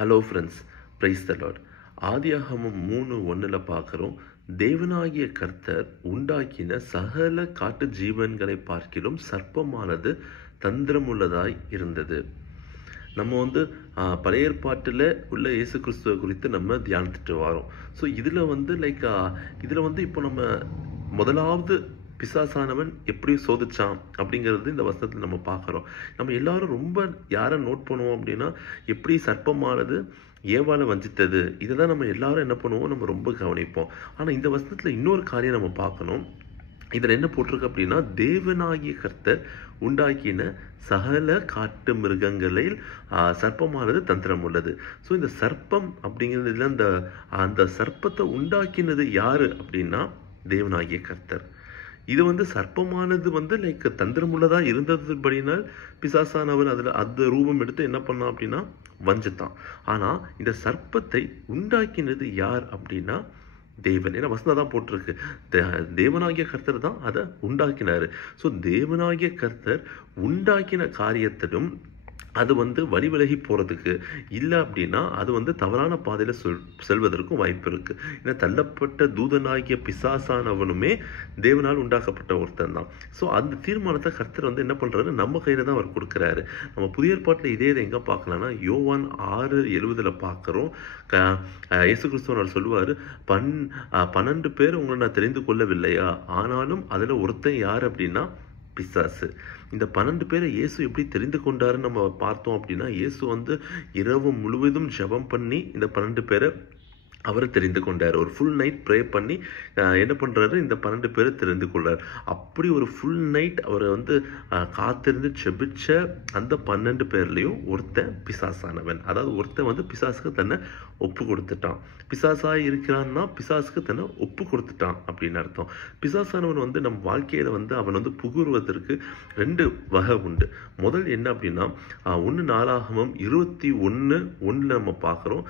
Hello friends, praise the Lord. ஆதியாகமம் 3:1 பார்க்குறோம். தேவனாகிய கர்த்தர் உண்டாக்கின சகல காட்டு ஜீவன்களை பார்க்கிலும் சர்ப்பமானது தந்திரமுள்ளதாய் இருந்தது. நம்ம பழைய ஏற்பாட்டில் உள்ள இயேசு கிறிஸ்துவ குறித்து நம்ம தியானித்துட்டு வரோம். ஸோ இதில் இப்போ நம்ம முதலாவது பிசாசானவன் எப்படி சோதிச்சான் அப்படிங்கிறது இந்த வசனத்தில் நம்ம பார்க்குறோம். நம்ம எல்லாரும் ரொம்ப யாரை நோட் பண்ணுவோம் அப்படின்னா, எப்படி சர்ப்பமானது ஏவாளை வஞ்சித்தது, இதை தான் நம்ம எல்லாரும் என்ன பண்ணுவோம், நம்ம ரொம்ப கவனிப்போம். ஆனால் இந்த வசனத்தில் இன்னொரு காரியம் நம்ம பார்க்கணும். இதில் என்ன போட்டிருக்கு அப்படின்னா, தேவனாகிய கர்த்தர் உண்டாக்கின சகல காட்டு மிருகங்களில் சர்ப்பமானது தந்திரம் உள்ளது. ஸோ இந்த சர்ப்பம் அப்படிங்கிறதுல அந்த சர்ப்பத்தை உண்டாக்கினது யாரு அப்படின்னா தேவனாகிய கர்த்தர். இது சர்ப்பமானது லைக் தந்திரமுள்ளதா இருந்ததுபடினால் பிசாசானவன் அந்த ரூபம் எடுத்து என்ன பண்ணான் அப்படின்னா வஞ்சித்தான். ஆனா இந்த சர்ப்பத்தை உண்டாக்கினது யார் அப்படின்னா தேவன். ஏன்னா வசனம் தான் போட்டிருக்கு, தேவனாகிய கர்த்தர் தான் அதை உண்டாக்கினாரு. ஸோ தேவனாகிய கர்த்தர் உண்டாக்கின காரியத்திலும் அது வழி விலகி போகிறதுக்கு இல்லை அப்படின்னா அது தவறான பாதையில் செல்வதற்கும் வாய்ப்பு இருக்குது. ஏன்னா தள்ளப்பட்ட தூதனாகிய பிசாசானவனுமே தேவனால் உண்டாக்கப்பட்ட ஒருத்தன் தான். ஸோ அந்த தீர்மானத்தை கர்த்தர் என்ன பண்ணுறாரு, நம்ம கையில் தான் அவர் கொடுக்குறாரு. நம்ம புதிய ஏற்பாட்டில் இதே இதை எங்கே பார்க்கலாம்னா யோவான் 6:70 பார்க்குறோம். இயேசு கிறிஸ்துவர் சொல்லுவார், 12 பேர் உங்களை நான் தெரிந்து கொள்ளவில்லையா, ஆனாலும் அதில் ஒருத்தன் யார் அப்படின்னா பிசாசு. இந்த 12 பேரை இயேசு எப்படி தெரிந்து கொண்டாருன்னு நம்ம பார்த்தோம் அப்படின்னா, இயேசு இரவு முழுவதும் ஜெபம் பண்ணி இந்த 12 பேரை அவரை தெரிந்து கொண்டார். ஒரு ஃபுல் நைட் ப்ரே பண்ணி என்ன பண்ணுறாரு, இந்த 12 பேரை தெரிந்து கொள்றார். அப்படி ஒரு ஃபுல் நைட் அவரை காத்திருந்து செபிச்ச அந்த 12 பேர்லையும் ஒருத்தன் பிசாசானவன். அதாவது ஒருத்தன் பிசாசுக்கு தன்னை ஒப்பு கொடுத்துட்டான். பிசாசாக இருக்கிறான்னா பிசாசுக்கு தன்னை ஒப்பு கொடுத்துட்டான் அப்படின்னு அர்த்தம். பிசாசானவன் நம்ம வாழ்க்கையில் அவன் புகுறுவதற்கு 2 வகை உண்டு. முதல் என்ன அப்படின்னா 1 நாளாகமம் 21:1 நம்ம பார்க்குறோம்.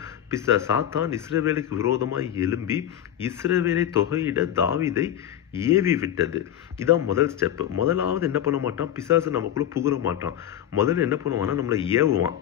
சாத்தான் இஸ்ரவேலுக்கு விரோதமாய் எழும்பி இஸ்ரவேலை தொகையிட தாவீதை ஏவி விட்டது. இதான் முதல் ஸ்டெப். முதலாவது என்ன பண்ண மாட்டான், பிசாசு நமக்குள்ள புகுற மாட்டான். முதல்ல என்ன பண்ணுவான்னா நம்மளை ஏவுவான்,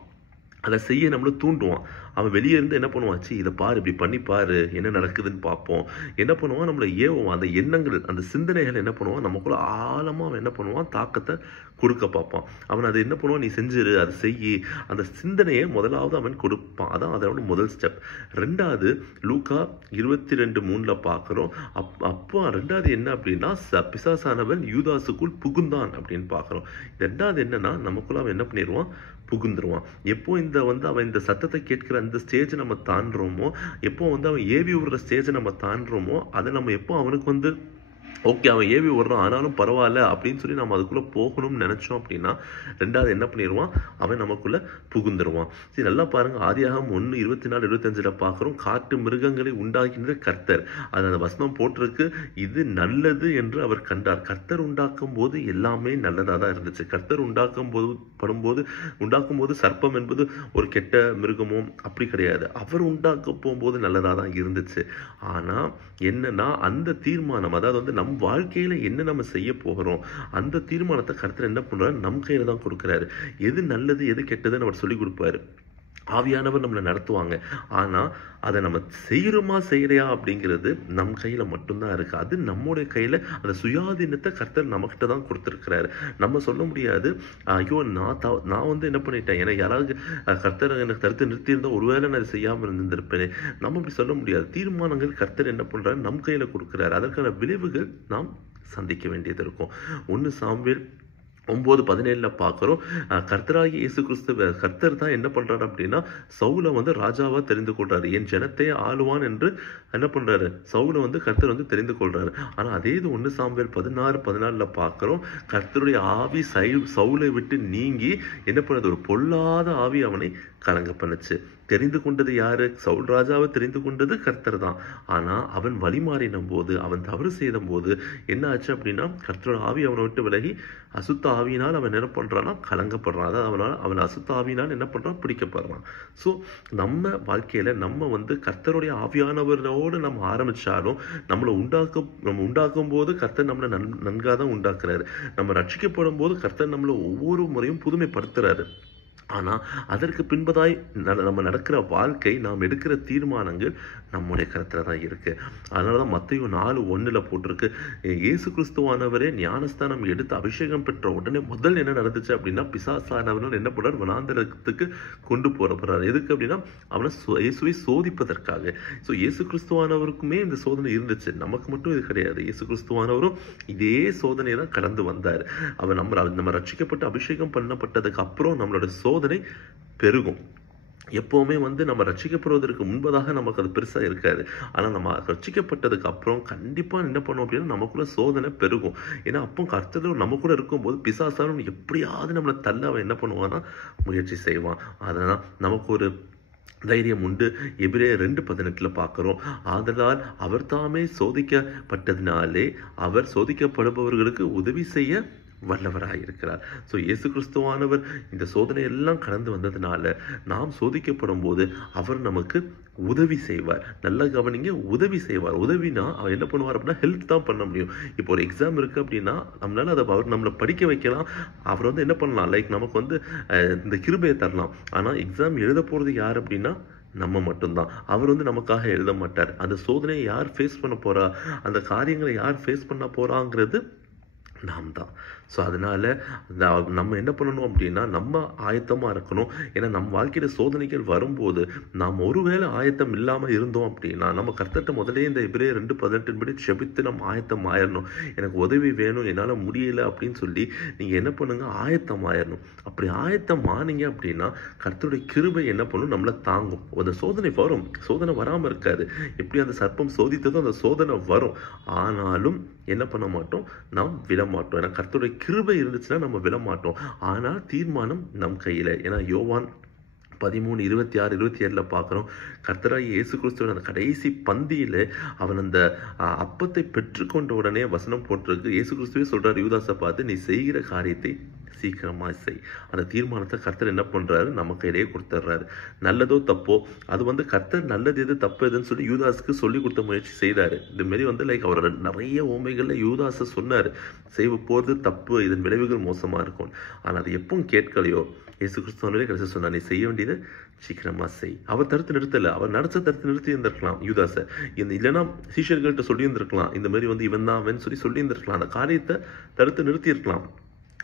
அதை செய்ய நம்மளை தூண்டுவான். அவன் வெளியே இருந்து என்ன பண்ணுவான், இதை பாரு, இப்படி பண்ணி பாரு, என்ன நடக்குதுன்னு பார்ப்போம். என்ன பண்ணுவான், நம்மளை ஏவுவான். அந்த எண்ணங்கள், அந்த சிந்தனைகள் என்ன பண்ணுவான், நமக்குள்ள ஆழமாக அவன் என்ன பண்ணுவான், தாக்கத்தை கொடுக்க பார்ப்பான். அவன் அதை என்ன பண்ணுவான், நீ செஞ்சிரு, அதை செய்யி, அந்த சிந்தனையை முதலாவது அவன் கொடுப்பான். அதான் அதோட முதல் ஸ்டெப். ரெண்டாவது லூக்கா 22:3 பார்க்குறோம். அப்போ ரெண்டாவது என்ன அப்படின்னா பிசாசானவன் யூதாசுக்குள் புகுந்தான் அப்படின்னு பார்க்குறோம். ரெண்டாவது என்னன்னா நமக்குள்ள அவன் என்ன பண்ணிடுவான், புகுந்துருவான். எப்போ அவன் இந்த சத்தத்தை கேட்கிற அந்த ஸ்டேஜ் நம்ம தாண்டுறோமோ, எப்போ அவன் ஏவி விடுற ஸ்டேஜை நம்ம தாண்டுறோமோ, அதை நம்ம எப்போ அவனுக்கு ஓகே அவன் ஏவி விடுறான் ஆனாலும் பரவாயில்ல அப்படின்னு சொல்லி நம்ம அதுக்குள்ளே போகணும்னு நினச்சோம் அப்படின்னா ரெண்டாவது என்ன பண்ணிடுவான், அவன் நமக்குள்ளே புகுந்துருவான். சரி, நல்லா பாருங்கள். ஆதியாகமம் 1:24-25 பார்க்குறோம். காட்டு மிருகங்களை உண்டாக்கினது கர்த்தர். அது அந்த வசனம் போட்டிருக்கு, இது நல்லது என்று அவர் கண்டார். கர்த்தர் உண்டாக்கும் போது எல்லாமே நல்லதாக தான் இருந்துச்சு. கர்த்தர் உண்டாக்கும் போது சர்ப்பம் என்பது ஒரு கெட்ட மிருகமோ அப்படி கிடையாது. அவர் உண்டாக்க போகும்போது நல்லதாக தான் இருந்துச்சு. ஆனால் என்னன்னா அந்த தீர்மானம், அதாவது நம் வாழ்க்கையில என்ன நம்ம செய்ய போகிறோம், அந்த தீர்மானத்தை கர்த்தர் என்ன பண்றாரு, நம் கையில தான் கொடுக்கிறாரு. எது நல்லது எது கெட்டதுன்னு அவர் சொல்லி கொடுப்பாரு. ஆவியானவர் நம்மளை நடத்துவாங்க. ஆனா அதை நம்ம செய்யலையா அப்படிங்கிறது நம் கையில மட்டும்தான் இருக்கு. அது நம்முடைய கையில அந்த சுயாதீனத்தை கர்த்தர் நம்மகிட்ட தான் கொடுத்துருக்கிறாரு. நம்ம சொல்ல முடியாது, ஐயோ நான் என்ன பண்ணிட்டேன், ஏன்னா யாராவது கர்த்தர் எனக்கு தடுத்து நிறுத்தியிருந்தா ஒருவேளை நான் அதை செய்யாமல் இருந்திருப்பேனே. நம்ம அப்படி சொல்ல முடியாது. தீர்மானங்கள் கர்த்தர் என்ன பண்றாரு, நம் கையில கொடுக்கிறாரு. அதற்கான விளைவுகள் நாம் சந்திக்க வேண்டியது இருக்கும். 1 சாமுவேல் 9:17 பார்க்குறோம். கர்த்தராகிய இயேசு கிறிஸ்து கர்த்தர் தான் என்ன பண்றாரு அப்படின்னா சவுலை ராஜாவா தெரிந்து கொள்றாரு. என் ஜனத்தை ஆளுவான் என்று என்ன பண்றாரு, சவுலை கர்த்தர் தெரிந்து கொள்றாரு. ஆனா அதே இது 1 சாமுவேல் 16:14 பார்க்குறோம். கர்த்தருடைய ஆவி சவுலை விட்டு நீங்கி என்ன பண்ணது, ஒரு பொல்லாத ஆவி அவனை கலங்க பண்ணுச்சு. தெரிந்து கொண்டது யாரு, சவுல் ராஜாவை தெரிந்து கொண்டது கர்த்தர் தான். ஆனா அவன் வழிமாறின போது, அவன் தவறு செய்த போது என்ன ஆச்சு அப்படின்னா கர்த்தரோட ஆவி அவனை விட்டு விலகி அசுத்த ஆவியினால் அவன் என்ன பண்றான்னா கலங்கப்படுறான். அதாவது அவன் அசுத்த ஆவியினால் என்ன பண்றான், பிடிக்கப்படுறான். ஸோ நம்ம வாழ்க்கையில நம்ம கர்த்தருடைய ஆவியானவரோடு நம்ம ஆரம்பிச்சாலும் நம்ம உண்டாக்கும் போது கர்த்தர் நம்மளை நன்காக தான் உண்டாக்குறாரு. நம்ம ரட்சிக்கப்படும் போது கர்த்தர் நம்மளை ஒவ்வொரு முறையும் புதுமைப்படுத்துறாரு. ஆனால் அதற்கு பின்பதாய் நம்ம நடக்கிற வாழ்க்கை, நாம் எடுக்கிற தீர்மானங்கள் நம்முடைய கருத்தில் தான் இருக்குது. அதனால தான் மத்தேயு 4:1 போட்டிருக்கு, இயேசு கிறிஸ்துவானவரே ஞானஸ்தானம் எடுத்து அபிஷேகம் பெற்ற உடனே முதல் என்ன நடந்துச்சு அப்படின்னா, பிசாசானவர்கள் என்ன பண்ணுறார், வனாந்தரத்துக்கு கொண்டு போகிறார். எதுக்கு அப்படின்னா, அவனை இயேசுவை சோதிப்பதற்காக. ஸோ இயேசு கிறிஸ்துவானவருக்குமே இந்த சோதனை இருந்துச்சு, நமக்கு மட்டும் இது கிடையாது. இயேசு கிறிஸ்துவானவரும் இதே சோதனையை தான் கடந்து வந்தார். அவர் நம்ம ரட்சிக்கப்பட்டு அபிஷேகம் பண்ணப்பட்டதுக்கு அப்புறம் நம்மளோட சோதனை பெருகும். எப்போவுமே நம்ம ரட்சிக்கப்படுவதற்கு முன்பதாக நமக்கு அது பெருசாக இருக்காது. ஆனால் நம்ம ரட்சிக்கப்பட்டதுக்கு அப்புறம் கண்டிப்பாக என்ன பண்ணோம் அப்படின்னா, நமக்குள்ள சோதனை பெருகும். ஏன்னா அப்போ கர்த்தர் நம்ம கூட இருக்கும்போது பிசாசாலும் எப்படியாவது நம்மளை தள்ள அவன் என்ன பண்ணுவான்னா முயற்சி செய்வான். அதனால் நமக்கு ஒரு தைரியம் உண்டு. எபிரேயர் 2:18 பார்க்கிறோம், ஆதலால் அவர் தாமே சோதிக்கப்பட்டதினாலே அவர் சோதிக்கப்படுபவர்களுக்கு உதவி செய்ய வல்லவராயிருக்கிறார். ஸோ இயேசு கிறிஸ்துவானவர் இந்த சோதனை எல்லாம் கடந்து வந்ததுனால நாம் சோதிக்கப்படும் போது அவர் நமக்கு உதவி செய்வார். நல்லா கவனிங்க, உதவி செய்வார். உதவினா அவர் என்ன பண்ணுவார் அப்படின்னா, ஹெல்ப் தான் பண்ண முடியும். இப்போ ஒரு எக்ஸாம் இருக்குது அப்படின்னா நம்மளால அதை அவர் நம்மளை படிக்க வைக்கலாம். அவர் என்ன பண்ணலாம், லைக் நமக்கு இந்த கிருபையை தரலாம். ஆனால் எக்ஸாம் எழுத போகிறது யார் அப்படின்னா நம்ம மட்டும்தான். அவர் நமக்காக எழுத மாட்டார். அந்த சோதனையை யார் ஃபேஸ் பண்ண போறா, அந்த காரியங்களை யார் ஃபேஸ் பண்ண போறாங்கிறது நாம் தான். ஸோ அதனால் நம்ம என்ன பண்ணணும் அப்படின்னா, நம்ம ஆயத்தமாக இருக்கணும். ஏன்னா நம்ம வாழ்க்கையில் சோதனைகள் வரும்போது நாம் ஒருவேளை ஆயத்தம் இல்லாமல் இருந்தோம் அப்படின்னா, நம்ம கர்த்தர்ட்ட முதலே இந்த எபிரேயர் 2:18 படி செபித்து நம்ம ஆயத்தம் ஆயிடணும். எனக்கு உதவி வேணும், என்னால் முடியலை அப்படின்னு சொல்லி நீங்கள் என்ன பண்ணுங்க, ஆயத்தம் ஆயிடணும். அப்படி ஆயத்தம் ஆனீங்க அப்படின்னா கர்த்தருடைய கிருபை என்ன பண்ணும், நம்மளை தாங்கும். அந்த சோதனை வரும், சோதனை வராமல் இருக்காது. எப்படி அந்த சர்ப்பம் சோதித்ததோ அந்த சோதனை வரும். ஆனாலும் என்ன பண்ண மாட்டோம், நாம் விழமாட்டோம். ஏன்னா கர்த்தருடைய கிருபை இருந்துச்சுன்னா நம்ம விழமாட்டோம். ஆனால் தீர்மானம் நம் கையில். ஏன்னா யோவான் 13:26-27 பார்க்குறோம், கர்த்தராகிய இயேசு கிறிஸ்துவின் அந்த கடைசி பந்தியில் அவன் அந்த அப்பத்தை பெற்றுக்கொண்ட உடனே வசனம் போட்டிருக்கு, இயேசு கிறிஸ்துவே சொல்றாரு யூதாசை பார்த்து, நீ செய்கிற காரியத்தை சீக்கிரமாக செய். அந்த தீர்மானத்தை கர்த்தர் என்ன பண்ணுறாரு, நம்ம கையிலேயே கொடுத்துட்றாரு. நல்லதோ தப்போ அது கர்த்தர் நல்லது எது தப்பு எதுன்னு சொல்லி யூதாஸுக்கு சொல்லி கொடுத்த முயற்சி செய்தார். இதுமாரி லைக் அவர் நிறைய உண்மைகளில் யூதாஸை சொன்னார், செய்ய போகிறது தப்பு, இதன் விளைவுகள் மோசமாக இருக்கும். ஆனால் அது எப்பவும் கேட்கலையோ, இயேசு கிறிஸ்துவனே கடைசி சொன்னார், நீ செய்ய வேண்டியது சீக்கிரமாக செய். அவர் தடுத்து நிறுத்தலை, அவர் நடத்த தடுத்து நிறுத்தி இருந்திருக்கலாம் யூதாஸை. இல்லைன்னா சீஷர்கள்ட்ட சொல்லி இருந்திருக்கலாம், இந்த மாதிரி இவன் தான் அவன் சொல்லி இருந்திருக்கலாம். அந்த காரியத்தை தடுத்து நிறுத்தி இருக்கலாம்.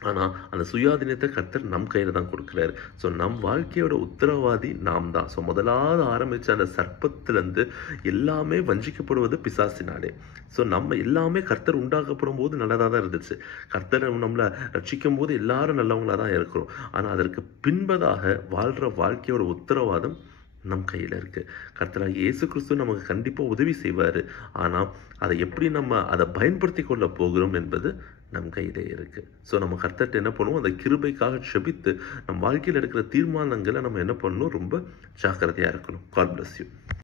ஆனால் அந்த சுயாதீனத்தை கர்த்தர் நம் கையில் தான் கொடுக்குறாரு. ஸோ நம் வாழ்க்கையோட உத்தரவாதி நாம் தான். ஸோ முதலாவது ஆரம்பித்த அந்த சர்ப்பத்திலேருந்து எல்லாமே வஞ்சிக்கப்படுவது பிசாசினாலே. ஸோ நம்ம எல்லாமே கர்த்தர் உண்டாக்கப்படும் போது நல்லதாக தான் இருந்துச்சு. கர்த்தர் நம்மளை ரட்சிக்கும் போது எல்லாரும் நல்லவங்களாக தான் இருக்கிறோம். ஆனால் அதற்கு பின்பதாக வாழ்கிற வாழ்க்கையோட உத்தரவாதம் நம் கையில் இருக்குது. கர்த்தராகிய இயேசு கிறிஸ்து நமக்கு கண்டிப்பாக உதவி செய்வார். ஆனால் அதை எப்படி நம்ம அதை பயன்படுத்தி கொள்ள போகிறோம் என்பது நம் கையிலே இருக்குது. ஸோ நம்ம கர்த்தர்ட்ட என்ன பண்ணுவோம், அந்த கிருபைக்காக செபித்து நம் வாழ்க்கையில் எடுக்கிற தீர்மானங்களை நம்ம என்ன பண்ணணும், ரொம்ப ஜாக்கிரதையாக இருக்கணும். God bless you.